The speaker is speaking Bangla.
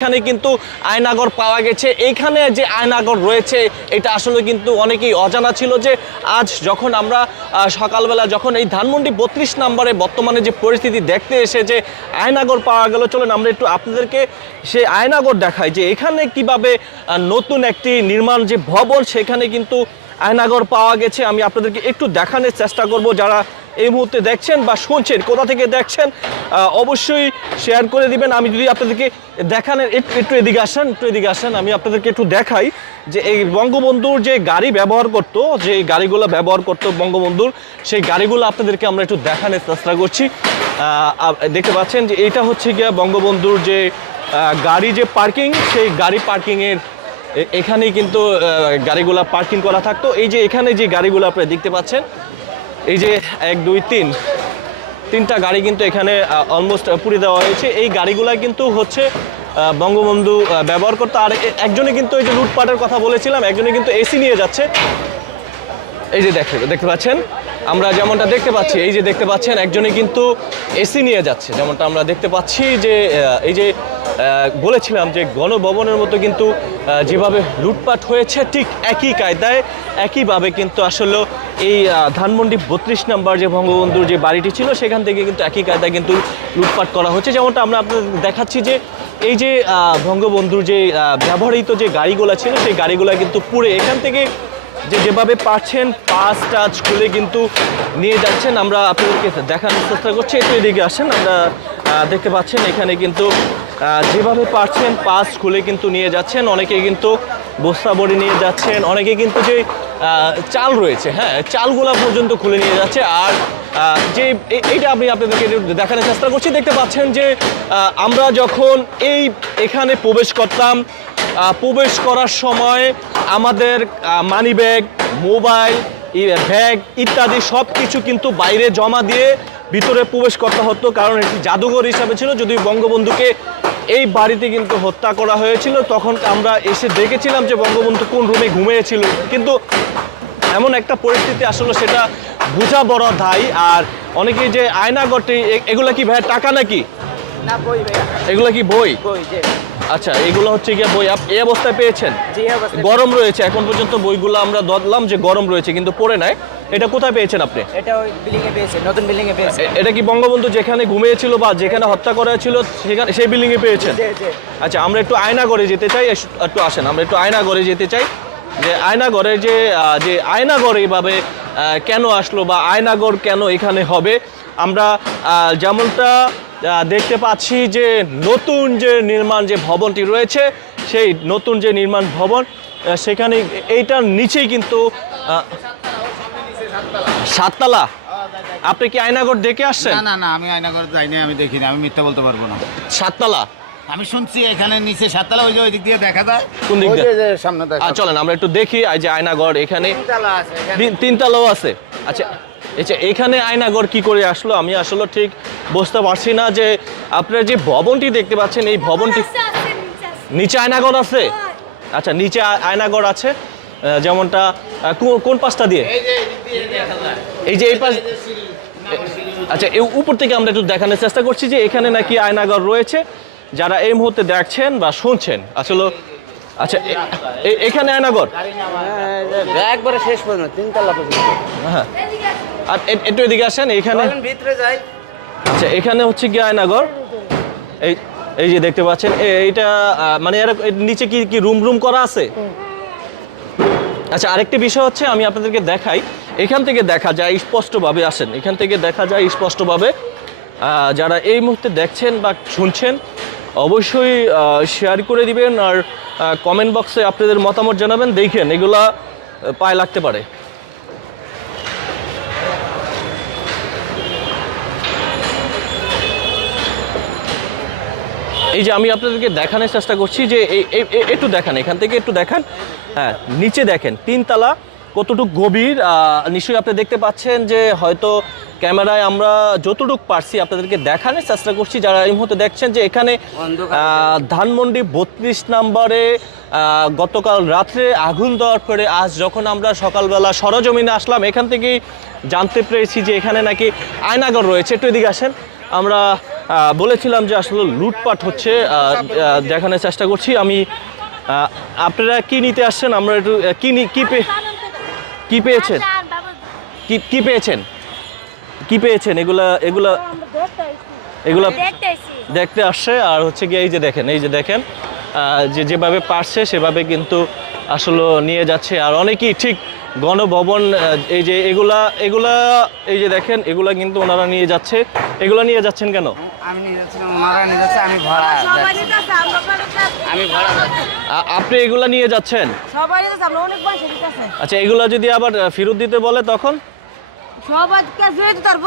এখানে কিন্তু আয়নাগর পাওয়া গেছে। এইখানে যে আয়নাগর রয়েছে এটা আসলে কিন্তু অনেকেই অজানা ছিল যে আজ যখন আমরা সকালবেলা যখন এই ধানমন্ডি ৩২ নম্বরে বর্তমানে যে পরিস্থিতি দেখতে এসে যে আয়নাগর পাওয়া গেল, চলেন আমরা একটু আপনাদেরকে সেই আয়নাগর দেখাই যে এখানে কিভাবে নতুন একটি নির্মাণ যে ভবন সেখানে কিন্তু আয়নাগর পাওয়া গেছে। আমি আপনাদেরকে একটু দেখানোর চেষ্টা করব, যারা এই মুহূর্তে দেখছেন বা শুনছেন কোথা থেকে দেখছেন অবশ্যই শেয়ার করে দিবেন। আমি যদি আপনাদেরকে দেখানোর একটু এদিকে আসেন আমি আপনাদেরকে একটু দেখাই যে এই বঙ্গবন্ধুর যে গাড়ি ব্যবহার করতো, যে গাড়িগুলো ব্যবহার করতো বঙ্গবন্ধুর, সেই গাড়িগুলো আপনাদেরকে আমরা একটু দেখানোর চেষ্টা করছি। দেখতে পাচ্ছেন যে এইটা হচ্ছে গিয়া বঙ্গবন্ধুর যে গাড়ি যে পার্কিং, সেই গাড়ি পার্কিংয়ের এখানেই কিন্তু গাড়িগুলো পার্কিং করা থাকতো। এই যে এখানে যে গাড়িগুলো আপনারা দেখতে পাচ্ছেন, এই যে 1 2 3 তিনটা গাড়ি কিন্তু এখানে অলমোস্ট পুড়ে দেওয়া হয়েছে। এই গাড়িগুলা কিন্তু হচ্ছে বঙ্গবন্ধু ব্যবহার করতো। আর একজনে কিন্তু এই যে লুটপাটের কথা বলেছিলাম, একজনে কিন্তু এসি নিয়ে যাচ্ছে। এই যে দেখতে পাচ্ছেন, আমরা যেমনটা দেখতে পাচ্ছি, এই যে দেখতে পাচ্ছেন একজনে কিন্তু এসি নিয়ে যাচ্ছে, যেমনটা আমরা দেখতে পাচ্ছি যে এই যে বলেছিলাম যে গণভবনের মতো কিন্তু যেভাবে লুটপাট হয়েছে ঠিক একই কায়দায় একইভাবে কিন্তু আসলে এই ধানমন্ডি ৩২ নম্বর যে বঙ্গবন্ধুর যে বাড়িটি ছিল সেখান থেকে কিন্তু একই কায়দায় কিন্তু লুটপাট করা হচ্ছে। যেমনটা আমরা আপনাদের দেখাচ্ছি যে এই যে বঙ্গবন্ধুর যে ব্যবহৃত যে গাড়িগুলো ছিল সেই গাড়িগুলো কিন্তু পুড়ে এখান থেকে যেভাবে পাচ্ছেন পাস টাচ খুলে কিন্তু নিয়ে যাচ্ছেন। আমরা আপনাদেরকে দেখানোর চেষ্টা করছি, একটু এদিকে আসেন। আমরা দেখতে পাচ্ছেন এখানে কিন্তু যেভাবে পাচ্ছেন পাস খুলে কিন্তু নিয়ে যাচ্ছেন। অনেকে কিন্তু বস্তা বড়ি নিয়ে যাচ্ছেন, অনেকে কিন্তু যে চাল রয়েছে, হ্যাঁ, চালগুলা পর্যন্ত খুলে নিয়ে যাচ্ছে। আর যে এইটা আমি আপনাদেরকে দেখানোর চেষ্টা করছি। দেখতে পাচ্ছেন যে আমরা যখন এখানে প্রবেশ করতাম, প্রবেশ করার সময় আমাদের মানি ব্যাগ, মোবাইল, ব্যাগ ইত্যাদি সব কিছু কিন্তু বাইরে জমা দিয়ে ভিতরে প্রবেশ করতে হতো, কারণ এটি জাদুঘর হিসাবে ছিল। যদি বঙ্গবন্ধুকে এই বাড়িতে কিন্তু হত্যা করা হয়েছিল, তখন আমরা এসে দেখেছিলাম যে বঙ্গবন্ধু কোন রুমে ঘুমিয়েছিল, কিন্তু এমন একটা পরিস্থিতি আসলে সেটা বোঝা বড় দায়। আর অনেকে যে আয়নাগরটি, এগুলা কি ভাই টাকা নাকি? না, বই ভাইয়া। এগুলা কি বই? বই যে। আচ্ছা, এগুলো হচ্ছে গিয়ে বই। এই অবস্থায় পেয়েছেন? জি, অবস্থায়। গরম রয়েছে এখন পর্যন্ত বইগুলো আমরা ধরলাম যে গরম রয়েছে, কিন্তু পড়ে নাই। এটা কোথায় পেয়েছেন আপনি? এটা ওই বিল্ডিং এ পেয়েছে, নতুন বিল্ডিং এ পেয়েছে। এটা কি বঙ্গবন্ধু যেখানে ঘুমিয়েছিল বা যেখানে হত্যা করা ছিল সেখানে, সেই বিল্ডিং এ পেয়েছেন? জি জি। আচ্ছা, আমরা একটু আয়নাগরে যেতে চাই, একটু আসেন আমরা একটু আয়নাগরে যেতে চাই। যে আয়নাগরে যে আয়নাগর এইভাবে কেন আসলো বা আয়নাগর কেন এখানে হবে, আমরা যেমনটা দেখতে পাচ্ছি যে নতুন যে নির্মাণ যে ভবনটি রয়েছে, সেই নতুন যে নির্মাণ ভবন সেখানে এইটার নিচেই কিন্তু 7 তলা। আপনি কি আয়নাগর দেখে আসছেন? না না না, আমি আয়নাগর যাইনি, আমি দেখিনি, আমি মিথ্যা বলতে পারবো না। 7 তলা আমি শুনছি এখানে নিচে 7 তলা, ওই যে ওই দিক দিয়ে দেখা যায়। কোন দিক ওই দিয়ে? যে সামনে দেখা যায়। চলেন আমরা একটু দেখি। এই যে আয়নাগর এখানে 3 তলা আছে এখানে। 3 তলাও আছে। আচ্ছা, এখানে আয়নাগর কি করে আসলো আমি আসলে ঠিক বুঝতে পারছি না। যে আপনারা যে ভবনটি দেখতে পাচ্ছেন, এই ভবনটি নিচে আয়নাগর আছে? আচ্ছা, নিচে আয়নাগর আছে, যেমনটা কোন পাশটা দিয়ে? এই যে এই পাশ। আচ্ছা, এই উপর থেকে আমরা একটু দেখানোর চেষ্টা করছি যে এখানে নাকি আয়নাগর রয়েছে। যারা এই মুহূর্তে দেখছেন বা শুনছেন আসলে, আচ্ছা এখানে আয়নাগর একবারে শেষ পর্যন্ত 3 তলা পর্যন্ত। হ্যাঁ, আর একটু এদিকে আসেন। এখানে চলেন ভিতরে যাই। আচ্ছা, এখানে হচ্ছে কি আয়নাগর। এই যে দেখতে পাচ্ছেন এইটা মানে এর নিচে কি রুম করা আছে? আচ্ছা, আরেকটি বিষয় হচ্ছে আমি আপনাদেরকে দেখাই। এখান থেকে দেখা যায় স্পষ্টভাবে, আসেন এখান থেকে দেখা যায় স্পষ্টভাবে। যারা এই মুহূর্তে দেখছেন বা শুনছেন অবশ্যই শেয়ার করে দিবেন আর কমেন্ট বক্সে আপনাদের মতামত জানাবেন। দেখেন এগুলা পায়ে লাগতে পারে। এই যে আমি আপনাদেরকে দেখানোর চেষ্টা করছি যে একটু দেখান, এখান থেকে একটু দেখান। হ্যাঁ, নিচে দেখেন 3 তলা কতটুকু গভীর নিশ্চয়ই আপনি দেখতে পাচ্ছেন। যে হয়তো ক্যামেরায় আমরা যতটুকু পারছি আপনাদেরকে দেখানোর চেষ্টা করছি। যারা এই মুহূর্তে দেখছেন যে এখানে ধানমন্ডি ৩২ নম্বরে গতকাল রাত্রে আগুন দেওয়ার পরে আজ যখন আমরা সকালবেলা সরজমিনে আসলাম, এখান থেকেই জানতে পেরেছি যে এখানে নাকি আয়নাগর রয়েছে। একটু এদিকে আসেন, আমরা বলেছিলাম যে আসলে লুটপাট হচ্ছে, দেখানোর চেষ্টা করছি আমি। আপনারা কি নিতে আসছেন? আমরা একটু কি পেয়েছেন? কি পেয়েছেন? কি পেয়েছেন? এগুলা দেখতে আসছে। আর হচ্ছে গিয়ে এই যে দেখেন যেভাবে পারছে সেভাবে কিন্তু আসলে নিয়ে যাচ্ছে। আর অনেকেই ঠিক গণভবন এই যে এগুলা এই যে দেখেন এগুলা কিন্তু ওনারা নিয়ে যাচ্ছে। এগুলা নিয়ে যাচ্ছেন কেন? আমি নিয়ে যাচ্ছিলাম, ওনারা নিয়ে যাচ্ছে, আমি ভাড়া আপনি এগুলা নিয়ে যাচ্ছেন? সবাই আমরা অনেক পয়সা দিতেছে আচ্ছা, এগুলা যদি আবার ফেরত দিতে বলে তখন? সবাই কাজ হয়ে তো তার